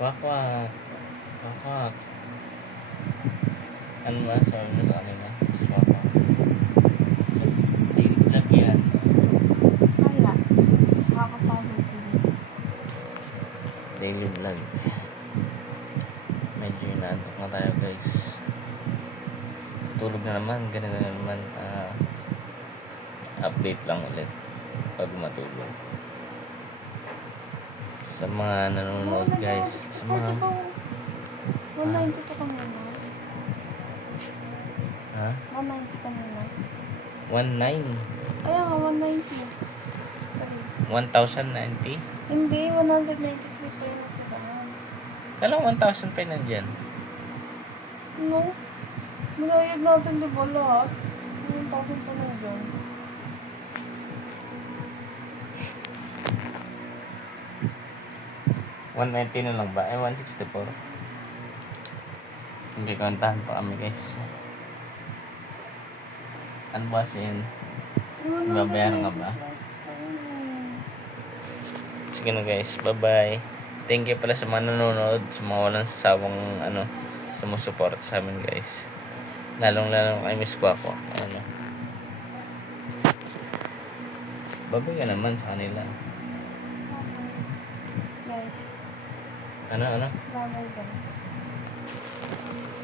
Kwak, kwak. Kwak, kwak. Ano masasabi mo sa kanila? Mas kwak, kwak. Daily vlog yan. Wala. Nakakapagod din. Daily vlog. Medyo inaantok na tayo, guys. Tulog na naman. Ganito na naman. Update lang ulit pag matulog. Sa mga nanonood, guys. Sa mga... 190 to kanina. Ha? 190 kanina. 1,900. Kaya nga, 190. Sorry. 1,090? Hindi, 193 pa yung natirahan. Kala 1,000 pa nandyan. No? Minayad natin di ba lahat? 1,000 pa na dyan. $190 na lang ba? 164. Hindi, kantahan pa kami, guys. Ano ba yun? Babayaran ka ba? Sige na, guys. Bye-bye. Thank you pala sa mga nanonood, sa mga walang sasawang sumusupport sa amin, guys. Lalong-lalong kay Miss Kwako. Ano. Babay ka naman sa kanila. Guys. Ano? Bye guys.